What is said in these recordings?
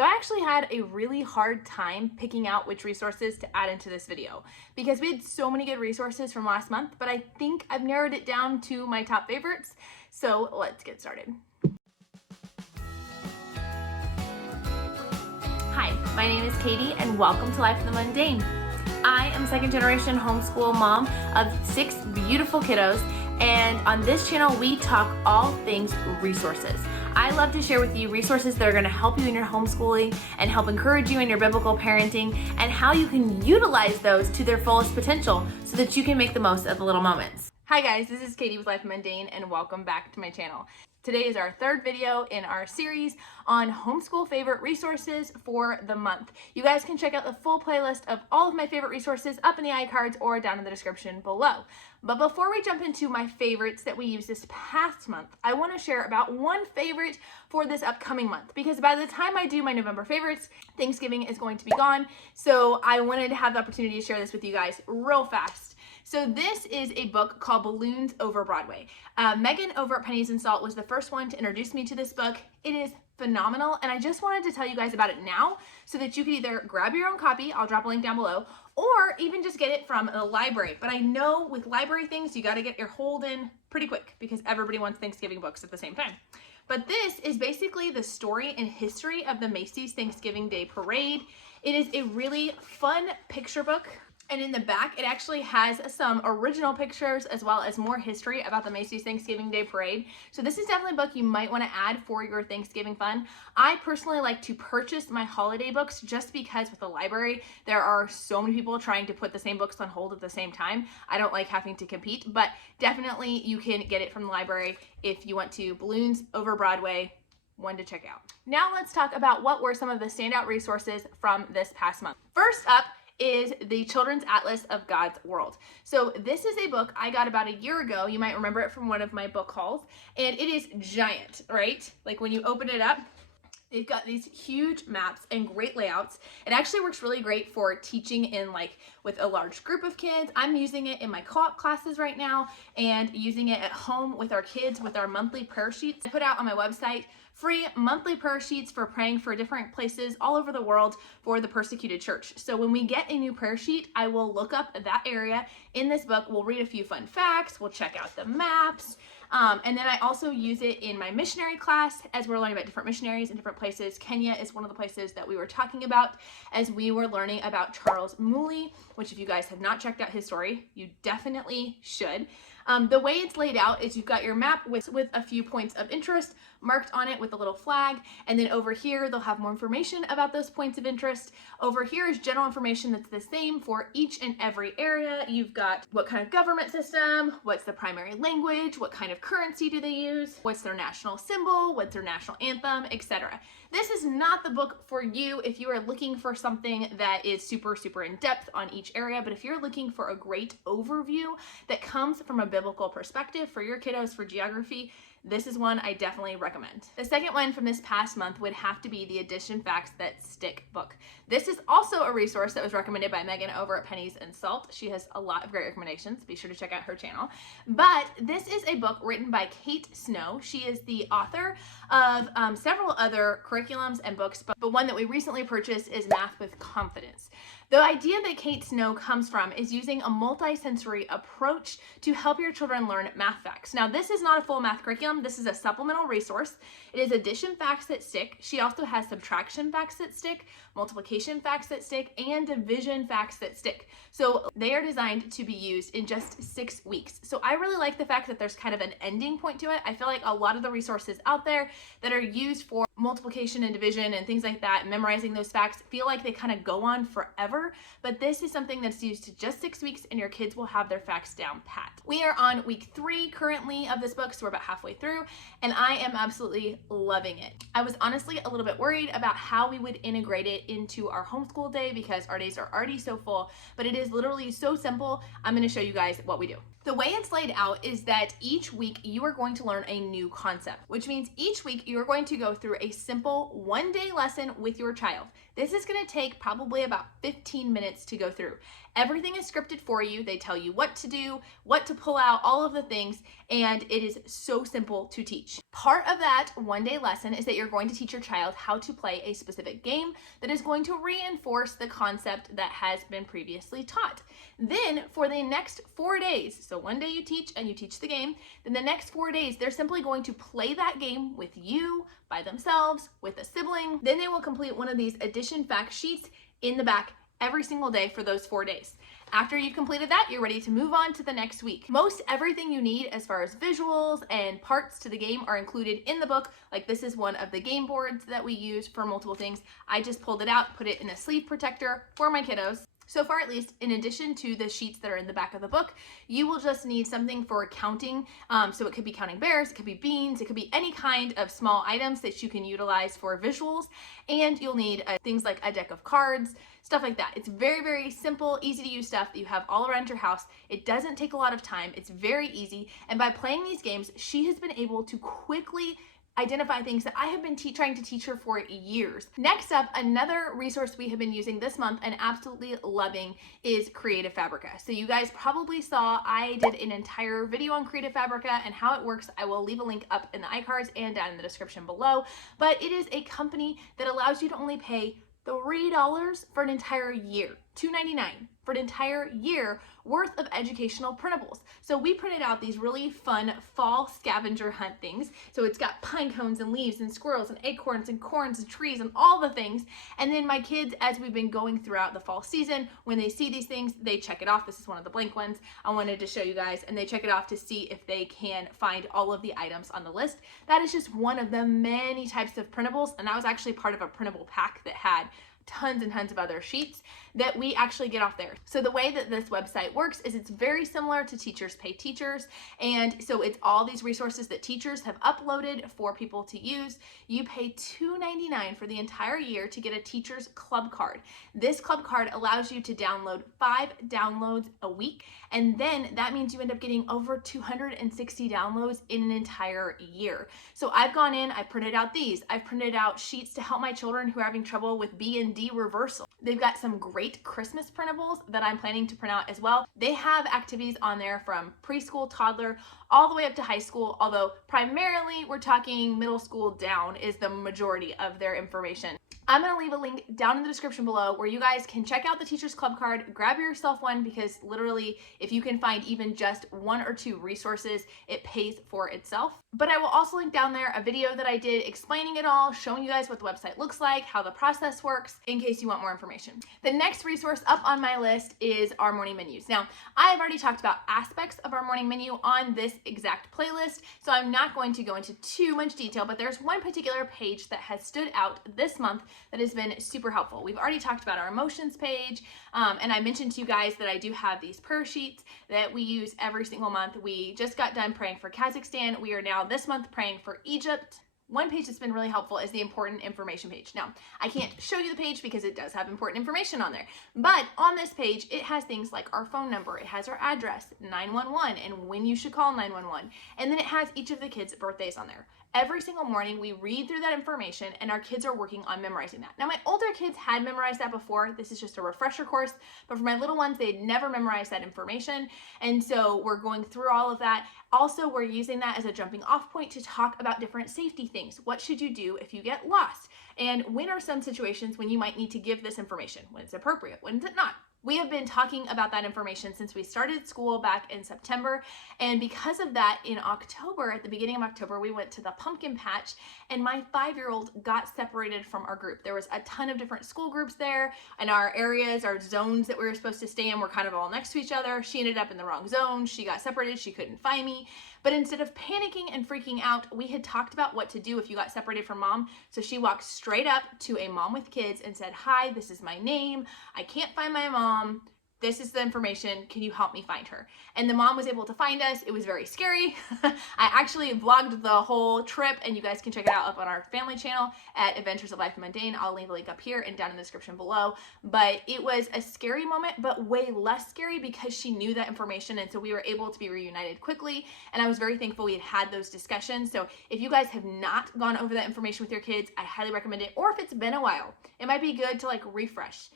So I actually had a really hard time picking out which resources to add into this video because we had so many good resources from last month, but I think I've narrowed it down to my top favorites. So let's get started. Hi, my name is Katie and welcome to Life in the Mundane. I am second generation homeschool mom of 6 beautiful kiddos, and on this channel we talk all things resources. I love to share with you resources that are going to help you in your homeschooling and help encourage you in your biblical parenting and how you can utilize those to their fullest potential so that you can make the most of the little moments. Hi guys, this is Katie with Life Mundane and welcome back to my channel. Today is our third video in our series on homeschool favorite resources for the month. You guys can check out the full playlist of all of my favorite resources up in the iCards or down in the description below. But before we jump into my favorites that we used this past month, I want to share about one favorite for this upcoming month, because by the time I do my November favorites, Thanksgiving is going to be gone. So I wanted to have the opportunity to share this with you guys real fast. So this is a book called Balloons Over Broadway. Megan over at Pennies and Salt was the first one to introduce me to this book. It is phenomenal, and I just wanted to tell you guys about it now so that you can either grab your own copy, I'll drop a link down below, or even just get it from the library. But I know with library things, you got to get your hold in pretty quick because everybody wants Thanksgiving books at the same time. But this is basically the story and history of the Macy's Thanksgiving Day Parade. It is a really fun picture book. And in the back, it actually has some original pictures as well as more history about the Macy's Thanksgiving Day Parade. So this is definitely a book you might want to add for your Thanksgiving fun. I personally like to purchase my holiday books just because with the library, there are so many people trying to put the same books on hold at the same time. I don't like having to compete, but definitely you can get it from the library if you want to. Balloons Over Broadway, one to check out. Now let's talk about what were some of the standout resources from this past month. First up is the Children's Atlas of God's World. So this is a book I got about a year ago. You might remember it from one of my book hauls, and it is giant, right? Like when you open it up, they've got these huge maps and great layouts. It actually works really great for teaching in with a large group of kids. I'm using it in my co-op classes right now and using it at home with our kids with our monthly prayer sheets. I put out on my website free monthly prayer sheets for praying for different places all over the world for the persecuted church. So when we get a new prayer sheet, I will look up that area in this book. We'll read a few fun facts. We'll check out the maps. And then I also use it in my missionary class as we're learning about different missionaries in different places. Kenya is one of the places that we were talking about as we were learning about Charles Mooley, which if you guys have not checked out his story, you definitely should. The way it's laid out is you've got your map with a few points of interest marked on it with a little flag, and then over here they'll have more information about those points of interest. Over here is general information that's the same for each and every area. You've got what kind of government system, what's the primary language, what kind of currency do they use, what's their national symbol, what's their national anthem, etc. This is not the book for you if you are looking for something that is super in depth on each area, but if you're looking for a great overview that comes from a biblical perspective for your kiddos for geography, this is one I definitely recommend. The second one from this past month would have to be the Addition Facts That Stick book. This is also a resource that was recommended by Megan over at Pennies and Salt. She has a lot of great recommendations. Be sure to check out her channel. But this is a book written by Kate Snow. She is the author of several other curriculums and books, but one that we recently purchased is Math with Confidence. The idea that Kate Snow comes from is using a multisensory approach to help your children learn math facts. Now, this is not a full math curriculum. This is a supplemental resource. It is addition facts that stick. She also has subtraction facts that stick, multiplication facts that stick, and division facts that stick. So they are designed to be used in just 6 weeks. So I really like the fact that there's kind of an ending point to it. I feel like a lot of the resources out there that are used for multiplication and division and things like that, memorizing those facts, feel like they kind of go on forever. But this is something that's used to just 6 weeks and your kids will have their facts down pat. We are on week 3 currently of this book, so we're about halfway through, and I am absolutely loving it. I was honestly a little bit worried about how we would integrate it into our homeschool day because our days are already so full, but it is literally so simple. I'm going to show you guys what we do. The way it's laid out is that each week you are going to learn a new concept, which means each week you are going to go through a simple one-day lesson with your child. This is going to take probably about 15 15 minutes to go through. Everything is scripted for you. They tell you what to do, what to pull out, all of the things, and it is so simple to teach. Part of that one-day lesson is that you're going to teach your child how to play a specific game that is going to reinforce the concept that has been previously taught. Then for the next 4 days, so one day you teach and you teach the game, then the next 4 days, they're simply going to play that game with you, by themselves, with a sibling. Then they will complete one of these addition fact sheets in the back every single day for those 4 days. After you've completed that, you're ready to move on to the next week. Most everything you need as far as visuals and parts to the game are included in the book. Like this is one of the game boards that we use for multiple things. I just pulled it out, put it in a sleeve protector for my kiddos. So far, at least, in addition to the sheets that are in the back of the book, you will just need something for counting. So it could be counting bears, it could be beans, it could be any kind of small items that you can utilize for visuals. And you'll need things like a deck of cards, stuff like that. It's very, very simple, easy to use stuff that you have all around your house. It doesn't take a lot of time. It's very easy. And by playing these games, she has been able to quickly identify things that I have been trying to teach her for years. Next up, another resource we have been using this month and absolutely loving is Creative Fabrica. So you guys probably saw I did an entire video on Creative Fabrica and how it works. I will leave a link up in the iCards and down in the description below. But it is a company that allows you to only pay $3 for an entire year, $2.99 for an entire year worth of educational printables. So we printed out these really fun fall scavenger hunt things. So it's got pine cones and leaves and squirrels and acorns and corns and trees and all the things. And then my kids, as we've been going throughout the fall season, when they see these things, they check it off. This is one of the blank ones I wanted to show you guys, and they check it off to see if they can find all of the items on the list. That is just one of the many types of printables, and that was actually part of a printable pack that had tons and tons of other sheets that we actually get off there. So the way that this website works is it's very similar to Teachers Pay Teachers. And so it's all these resources that teachers have uploaded for people to use. You pay $2.99 for the entire year to get a teacher's club card. This club card allows you to download 5 downloads a week. And then that means you end up getting over 260 downloads in an entire year. So I've gone in, I printed out these. I've printed out sheets to help my children who are having trouble with B and D reversal. They've got some great Christmas printables that I'm planning to print out as well. They have activities on there from preschool, toddler, all the way up to high school, although primarily we're talking middle school down is the majority of their information. I'm going to leave a link down in the description below where you guys can check out the Teachers Club card, grab yourself one, because literally if you can find even just 1 or 2 resources, it pays for itself. But I will also link down there a video that I did explaining it all, showing you guys what the website looks like, how the process works, in case you want more information. The next resource up on my list is our morning menus. Now, I have already talked about aspects of our morning menu on this exact playlist, so I'm not going to go into too much detail, but there's one particular page that has stood out this month that has been super helpful. We've already talked about our emotions page, and I mentioned to you guys that I do have these prayer sheets that we use every single month. We just got done praying for Kazakhstan. We are now this month praying for Egypt. One page that's been really helpful is the important information page. Now, I can't show you the page because it does have important information on there, but on this page, it has things like our phone number, it has our address, 911, and when you should call 911, and then it has each of the kids' birthdays on there. Every single morning, we read through that information, and our kids are working on memorizing that. Now, my older kids had memorized that before. This is just a refresher course, but for my little ones, they'd never memorized that information, and so we're going through all of that. Also, we're using that as a jumping off point to talk about different safety things. What should you do if you get lost? And when are some situations when you might need to give this information? When it's appropriate, when is it not? We have been talking about that information since we started school back in September, and because of that, in October, at the beginning of October, we went to the pumpkin patch, and my 5-year-old got separated from our group. There was a ton of different school groups there, and our areas, our zones that we were supposed to stay in were kind of all next to each other. She ended up in the wrong zone. She got separated. She couldn't find me. But instead of panicking and freaking out, we had talked about what to do if you got separated from mom. So she walked straight up to a mom with kids and said, "Hi, this is my name. I can't find my mom. This is the information. Can you help me find her?" And the mom was able to find us. It was very scary. I actually vlogged the whole trip, and you guys can check it out up on our family channel at Adventures of Life Mundane. I'll leave a link up here and down in the description below. But it was a scary moment, but way less scary because she knew that information, and so we were able to be reunited quickly. And I was very thankful we had had those discussions. So if you guys have not gone over that information with your kids, I highly recommend it. Or if it's been a while, it might be good to like refresh.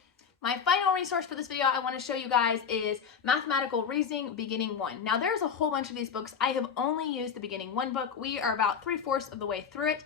My final resource for this video I want to show you guys is Mathematical Reasoning Beginning 1. Now there's a whole bunch of these books. I have only used the Beginning 1 book. We are about 3/4 of the way through it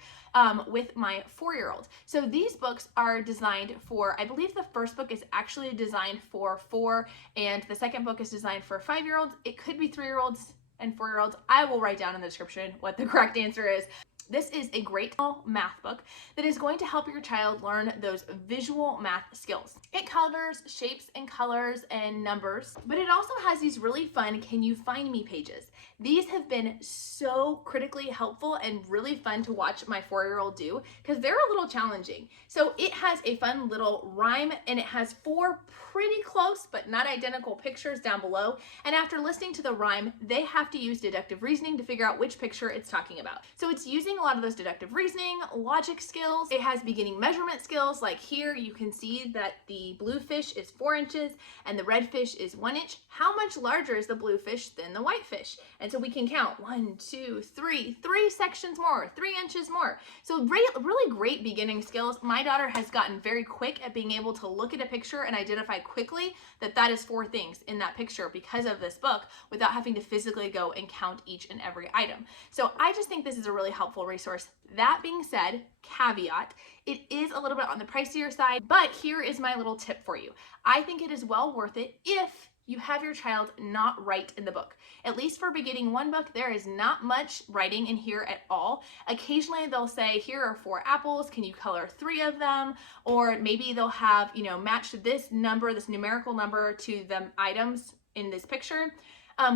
with my 4-year-old. So these books are designed for, I believe the first book is actually designed for 4 and the second book is designed for 5-year-olds. It could be 3-year-olds and 4-year-olds. I will write down in the description what the correct answer is. This is a great math book that is going to help your child learn those visual math skills. It covers shapes and colors and numbers, but it also has these really fun "Can you find me" pages. These have been so critically helpful and really fun to watch my 4-year-old do because they're a little challenging. So it has a fun little rhyme and it has 4 pretty close but not identical pictures down below. And after listening to the rhyme, they have to use deductive reasoning to figure out which picture it's talking about. So it's using a lot of those deductive reasoning, logic skills. It has beginning measurement skills, like here you can see that the blue fish is 4 inches and the red fish is 1 inch. How much larger is the blue fish than the white fish? And so we can count 1, 2, 3 sections more, 3 inches more. So really great beginning skills. My daughter has gotten very quick at being able to look at a picture and identify quickly that that is 4 things in that picture because of this book without having to physically go and count each and every item. So I just think this is a really helpful resource. That being said, caveat, it is a little bit on the pricier side, but here is my little tip for you. I think it is well worth it if you have your child not write in the book. At least for Beginning 1 book, there is not much writing in here at all. Occasionally they'll say, here are 4 apples, can you color 3 of them? Or maybe they'll have, match this number, this numerical number to the items in this picture.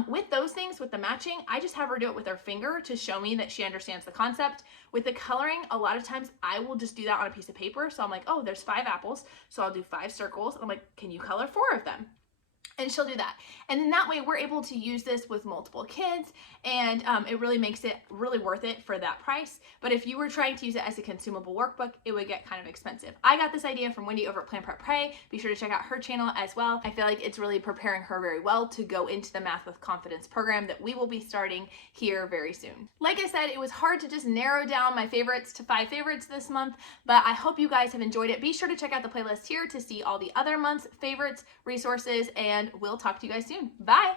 With those things, with the matching, I just have her do it with her finger to show me that she understands the concept. With the coloring, a lot of times I will just do that on a piece of paper. So I'm like, oh, there's 5 apples. So I'll do 5 circles. And I'm like, can you color 4 of them? And she'll do that. And then that way we're able to use this with multiple kids and it really makes it really worth it for that price. But if you were trying to use it as a consumable workbook, it would get kind of expensive. I got this idea from Wendy over at Plan Prep Pray. Be sure to check out her channel as well. I feel like it's really preparing her very well to go into the Math with Confidence program that we will be starting here very soon. Like I said, it was hard to just narrow down my favorites to 5 favorites this month, but I hope you guys have enjoyed it. Be sure to check out the playlist here to see all the other month's favorites, resources, and we'll talk to you guys soon. Bye!